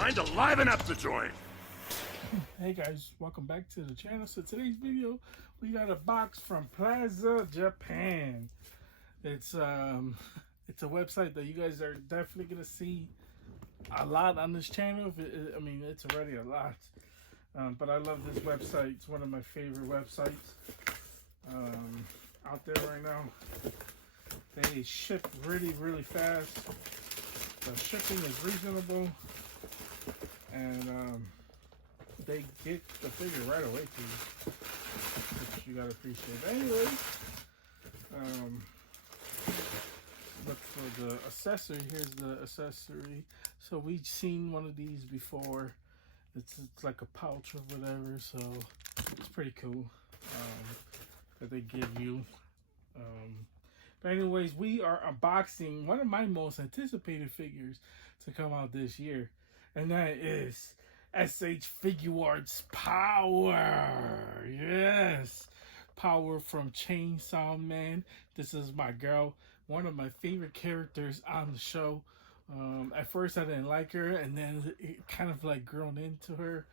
Time to liven up the joint. Hey guys, welcome back to the channel. So today's video, we got a box from Plaza Japan. It's it's a website that you guys are definitely gonna see a lot on this channel. I mean, it's already a lot, but I love this website. It's one of my favorite websites out there right now. They ship really fast. The shipping is reasonable, and they get the figure right away to you, which you gotta appreciate. Anyways, look for the accessory. Here's the accessory. So we've seen one of these before. It's like a pouch or whatever, so it's pretty cool that they give you. But anyways, we are unboxing one of my most anticipated figures to come out this year, and that is S.H.Figuarts Power. Yes, Power from Chainsawman. This is my girl, one of my favorite characters on the show. At first I didn't like her, and then it kind of like grown into her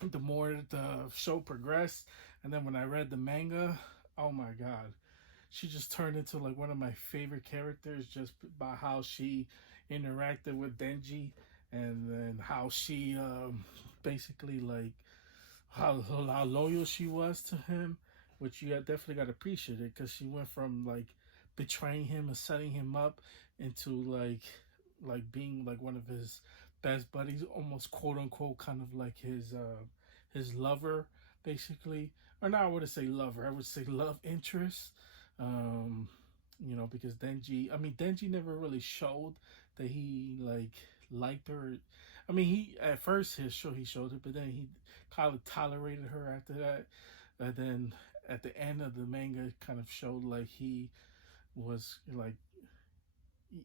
the more the show progressed. And then when I read the manga, oh my god, she just turned into like one of my favorite characters just by how she interacted with Denji, and then how she basically like how loyal she was to him, which you definitely got to appreciate it, because she went from like betraying him and setting him up into like being like one of his best buddies, almost quote unquote kind of like his lover basically. Or not, I wouldn't say lover, I would say love interest. You know, because Denji never really showed that he like liked her. I mean, he at first he showed it, but then he kind of tolerated her after that. And then at the end of the manga, it kind of showed like he was like,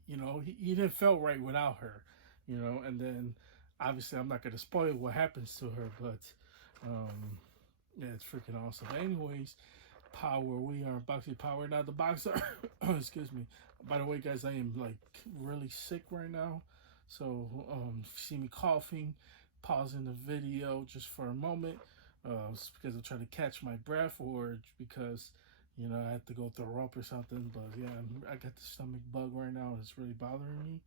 you know, he didn't feel right without her, you know. And then obviously I'm not gonna spoil what happens to her, but yeah, it's freaking awesome. Anyways, Power, we are unboxing Power. Now the box are excuse me, by the way guys, I am like really sick right now, so if you see me coughing, pausing the video just for a moment, it's because I'm trying to catch my breath, or because, you know, I have to go throw up or something. But yeah, I got the stomach bug right now, and it's really bothering me.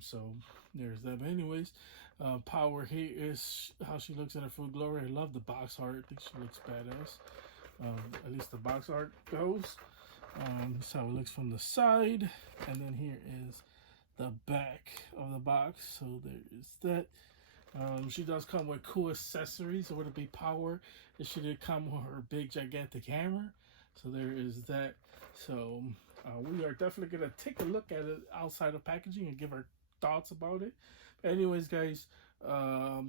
So there's that. But anyways, Power, here is how she looks in her full glory. I love the box art. I think she looks badass. At least the box art goes. This is how it looks from the side, and then here is the back of the box. So there is that. She does come with cool accessories. So would it be Power? She did come with her big gigantic hammer. So there is that. So we are definitely gonna take a look at it outside of packaging and give our thoughts about it. But anyways guys,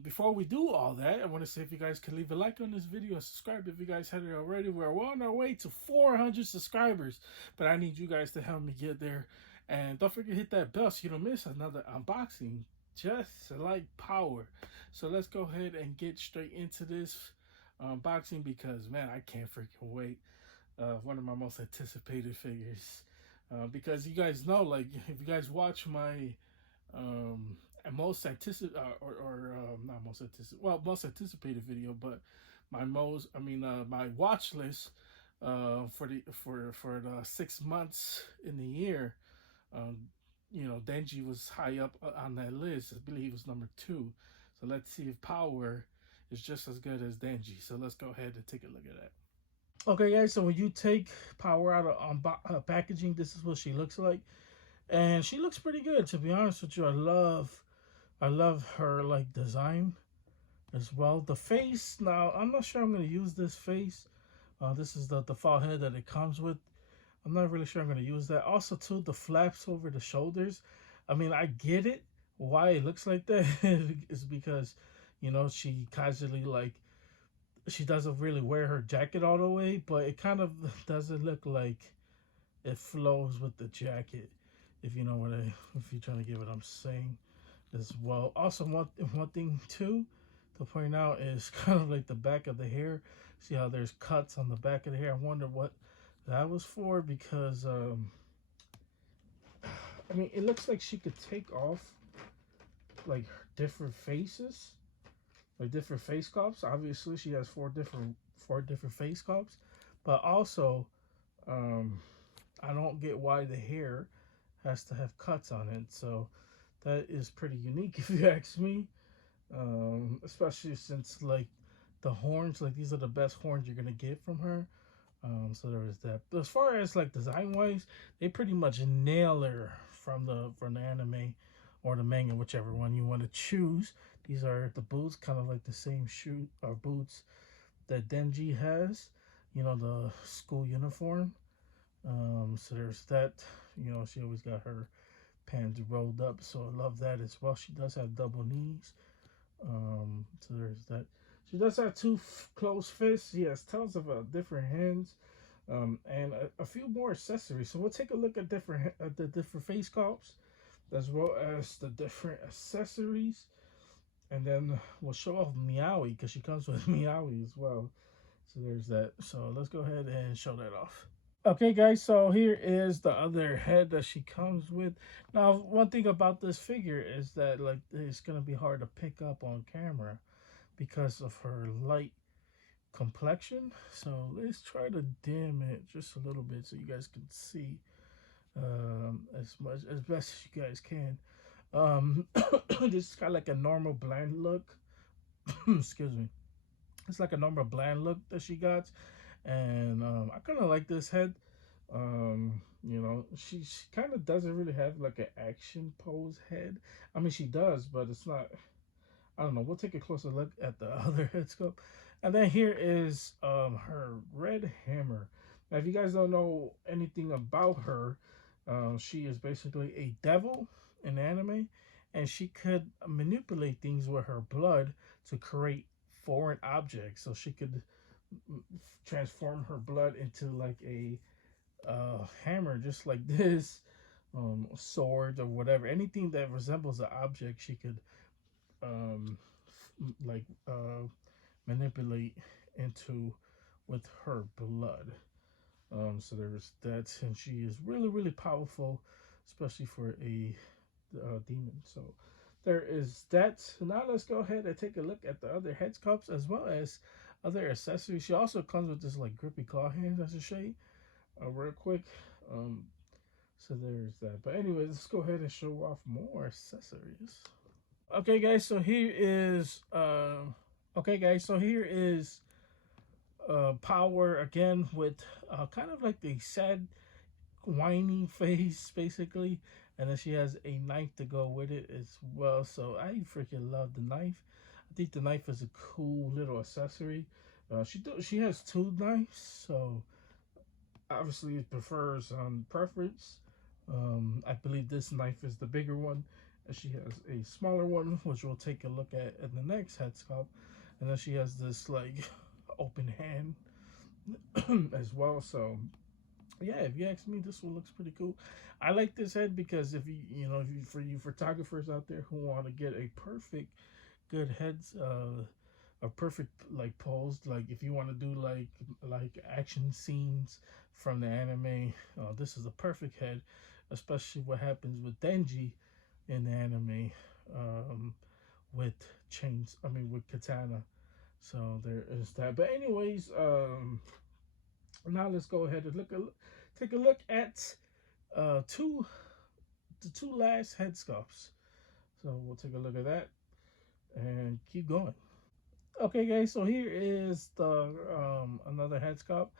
before we do all that, I want to say if you guys can leave a like on this video and subscribe if you guys haven't already. We're on our way to 400 subscribers, but I need you guys to help me get there. And don't forget to hit that bell so you don't miss another unboxing just like Power. So let's go ahead and get straight into this unboxing, because man, I can't freaking wait. One of my most anticipated figures, because you guys know, like, if you guys watch my most anticipated not most anticipated, well, most anticipated video, but my my watch list for the 6 months in the year, you know, Denji was high up on that list. I believe it was number 2. So let's see if Power is just as good as Denji. So let's go ahead and take a look at that. Okay guys, so when you take Power out of packaging, this is what she looks like. And she looks pretty good, to be honest with you. I love her like design as well. The face, now I'm not sure I'm going to use this face. This is the default head that it comes with. I'm not really sure I'm going to use that. Also too, the flaps over the shoulders, I mean, I get it why it looks like that. It's because, you know, she casually, like, she doesn't really wear her jacket all the way, but it kind of doesn't look like it flows with the jacket, if you know what if you're trying to get what I'm saying as well. Also, one thing too to point out is kind of like the back of the hair. See how there's cuts on the back of the hair? I wonder what that was for, because I mean, it looks like she could take off like different faces, like different face sculpts. Obviously, she has four different face sculpts, but also um, I don't get why the hair has to have cuts on it. So that is pretty unique, if you ask me. Especially since like the horns, like these are the best horns you're gonna get from her. So there is that. But as far as like design wise, they pretty much nail her from the anime or the manga, whichever one you want to choose. These are the boots, kind of like the same shoe or boots that Denji has. You know, the school uniform. So there's that. You know, she always got her pants rolled up, so I love that as well. She does have double knees. So there's that. She does have two closed fists. She has tons of different hands, and a few more accessories. So we'll take a look at the different face sculpts, as well as the different accessories, and then we'll show off Meowie because she comes with Meowie as well. So there's that. So let's go ahead and show that off. Okay, guys, so here is the other head that she comes with. Now, one thing about this figure is that like it's gonna be hard to pick up on camera because of her light complexion. So let's try to dim it just a little bit so you guys can see as much as best as you guys can. Um, this is kind of like a normal bland look. Excuse me. It's like a normal bland look that she got, and I kind of like this head. You know, she kind of doesn't really have like an action pose head. I mean, she does, but it's not. I don't know. We'll take a closer look at the other head sculpt, and then here is her red hammer. Now, if you guys don't know anything about her, she is basically a devil in anime, and she could manipulate things with her blood to create foreign objects. So she could transform her blood into like a hammer, just like this, sword or whatever, anything that resembles an object, she could um, like manipulate into with her blood. So there's that, and she is really, really powerful, especially for a demon. So there is that. So now let's go ahead and take a look at the other head sculpts as well as other accessories. She also comes with this like grippy claw hands, I should show you real quick. Um, so there's that. But anyways, let's go ahead and show off more accessories. Okay, guys. So here is Power again with kind of like the sad, whiny face, basically, and then she has a knife to go with it as well. So I freaking love the knife. I think the knife is a cool little accessory. She has two knives, so obviously it prefers preference. I believe this knife is the bigger one, and she has a smaller one, which we'll take a look at in the next head sculpt. And then she has this like open hand as well. So yeah, if you ask me, this one looks pretty cool. I like this head because if if you for you photographers out there who want to get a perfect good heads, a perfect like pose, like if you want to do like action scenes from the anime, this is a perfect head, especially what happens with Denji in the anime, um, with chains. I mean with katana. So there is that. But anyways, now let's go ahead and take a look at two the two last head sculpts. So we'll take a look at that and keep going. Okay, guys. So here is the another head sculpt.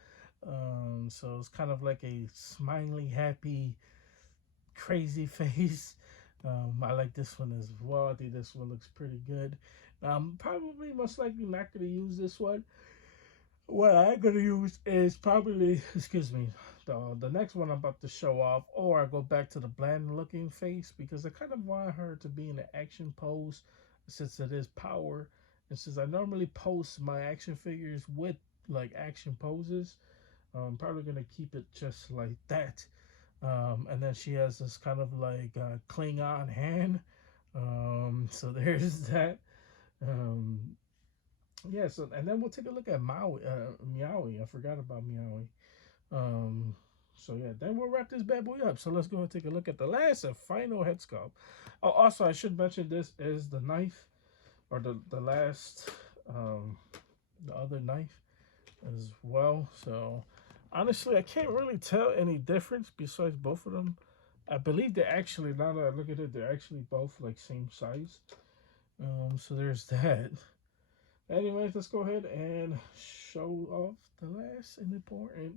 So it's kind of like a smiley, happy, crazy face. I like this one as well. I think this one looks pretty good. Probably most likely not going to use this one. What I'm gonna use is probably, excuse me, the next one I'm about to show off, or I go back to the bland looking face because I kind of want her to be in an action pose since it is power, and since I normally post my action figures with like action poses, I'm probably gonna keep it just like that. And then she has this kind of like Klingon hand. So there's that. Um, yeah, so and then we'll take a look at Meowie. I forgot about Meowie. Um, So yeah, then we'll wrap this bad boy up. So let's go and take a look at the last and final head sculpt. Oh, also I should mention this is the knife, or the last, um, the other knife as well. So honestly, I can't really tell any difference besides both of them. I believe they're actually, now that I look at it, they're actually both like same size. So there's that. Anyways, let's go ahead and show off the last and important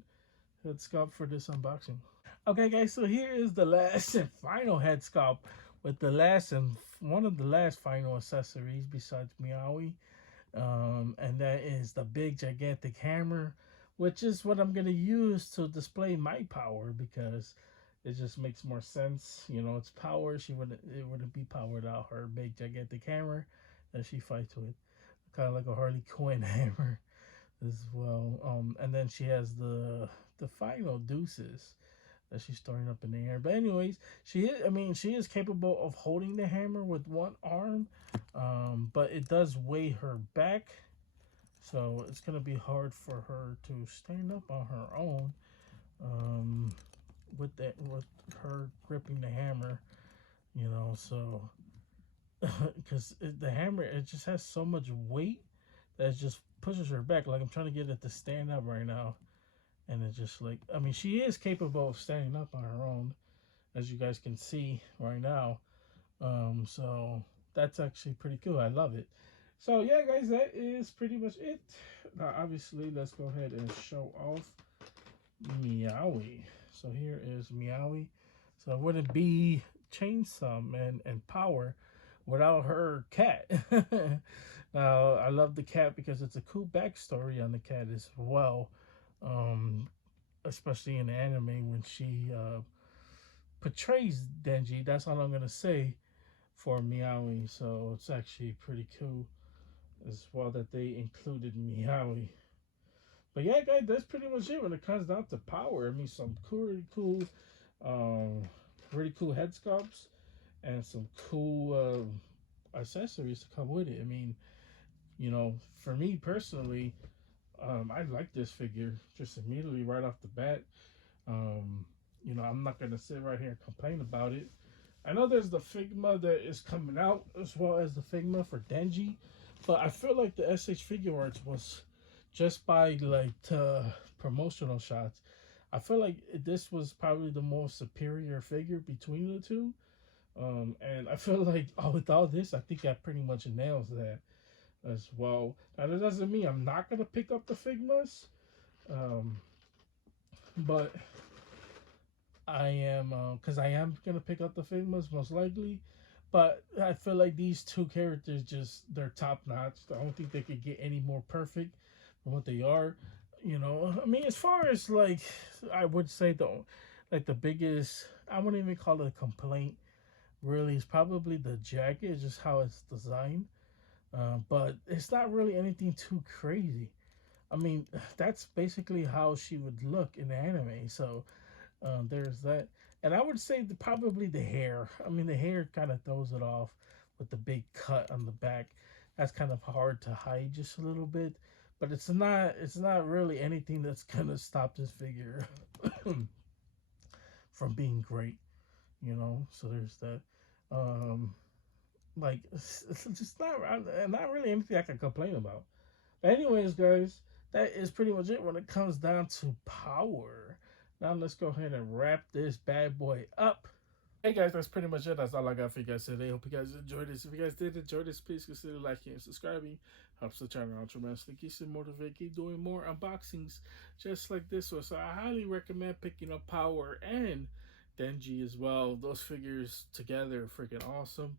head sculpt for this unboxing. Okay, guys, so here is the last and final head sculpt with the last and one of the last final accessories besides Meowie. And that is the big gigantic hammer, which is what I'm gonna use to display my power because it just makes more sense. You know, it's power. It wouldn't be power without her big gigantic hammer that she fights with, kind of like a Harley Quinn hammer as well. And then she has the final deuces that she's throwing up in the air. But anyways, she is. I mean, she is capable of holding the hammer with one arm, but it does weigh her back, so it's gonna be hard for her to stand up on her own. With her gripping the hammer, you know. So because the hammer, it just has so much weight that it just pushes her back. Like I'm trying to get it to stand up right now, and it just like, I mean, she is capable of standing up on her own, as you guys can see right now. So that's actually pretty cool. I love it. So yeah, guys, that is pretty much it. Now, obviously, let's go ahead and show off Meowie. So here is Meowie. So it wouldn't be Chainsawman and Power without her cat. Now, I love the cat because it's a cool backstory on the cat as well. Um, Especially in the anime when she portrays Denji. That's all I'm gonna say for Meowie. So it's actually pretty cool as well that they included Meowie. But yeah, guys, that's pretty much it when it comes down to power. I mean, some um, really cool head sculpts and some cool accessories to come with it. I mean, you know, for me personally, I like this figure just immediately right off the bat. Um, you know, I'm not gonna sit right here and complain about it. I know there's the Figma that is coming out as well as the Figma for Denji, but I feel like the S.H.Figuarts was just by like promotional shots. I feel like this was probably the most superior figure between the two. And I feel like with all this, I think I pretty much nails that as well. Now that doesn't mean I'm not gonna pick up the Figmas, um, but I am, because I am gonna pick up the Figmas most likely. But I feel like these two characters just they're top notch. I don't think they could get any more perfect than what they are. You know, I mean, as far as like, I would say the biggest, I wouldn't even call it a complaint. Really, is probably the jacket, just how it's designed. But it's not really anything too crazy. I mean, that's basically how she would look in the anime. So there's that. And I would say probably the hair. I mean, the hair kind of throws it off with the big cut on the back. That's kind of hard to hide just a little bit. But it's not. It's not really anything that's gonna stop this figure from being great. You know. So there's that. Um, like it's just not really anything I can complain about. But anyways, guys, that is pretty much it when it comes down to power. Now let's go ahead and wrap this bad boy up. Hey guys, that's pretty much it. That's all I got for you guys today. Hope you guys enjoyed this. If you guys did enjoy this, please consider liking and subscribing. Helps the channel out tremendously. Keeps it motivated. Keep doing more unboxings just like this one. So I highly recommend picking up Power and Denji as well. Those figures together are freaking awesome.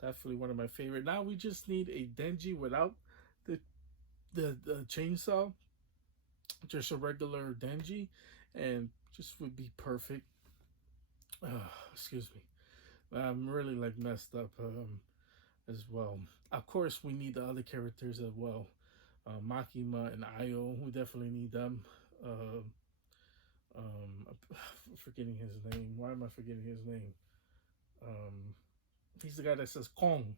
Definitely one of my favorite. Now we just need a Denji without the the chainsaw, just a regular Denji, and just would be perfect. Excuse me. I'm really like messed up as well. Of course, we need the other characters as well. Makima and Ayo, we definitely need them. Uh, I'm forgetting his name. Why am I forgetting his name? Um, he's the guy that says Kong.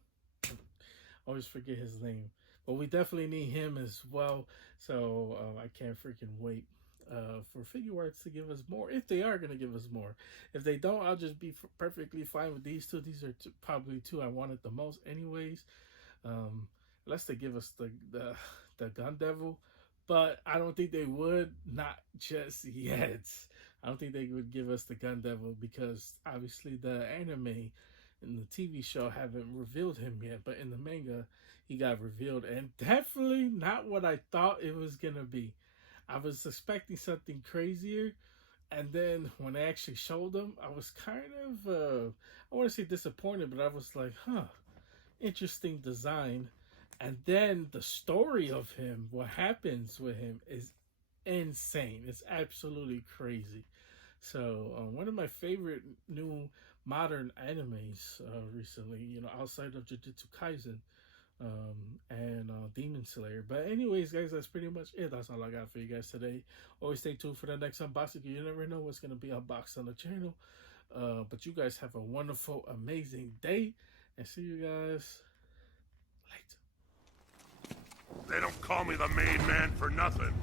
Always forget his name, but we definitely need him as well. So I can't freaking wait. for Figuarts to give us more, if they are going to give us more. If they don't, I'll just be perfectly fine with these two. These are probably two I wanted the most, anyways. Um, Unless they give us the Gun Devil, but I don't think they would. Not just yet. I don't think they would give us the Gun Devil because obviously the anime and the TV show haven't revealed him yet. But in the manga, he got revealed, and definitely not what I thought it was gonna be. I was expecting something crazier, and then when they actually showed him, I was kind of I want to say disappointed, but I was like, huh, interesting design. And then the story of him, what happens with him, is insane. It's absolutely crazy. So one of my favorite new modern animes recently, outside of Jujutsu Kaisen and Demon Slayer. But anyways, guys, that's pretty much it. That's all I got for you guys today. Always stay tuned for the next unboxing. You never know what's gonna be unboxed on the channel. But you guys have a wonderful, amazing day, and see you guys later. They don't call me the main man for nothing.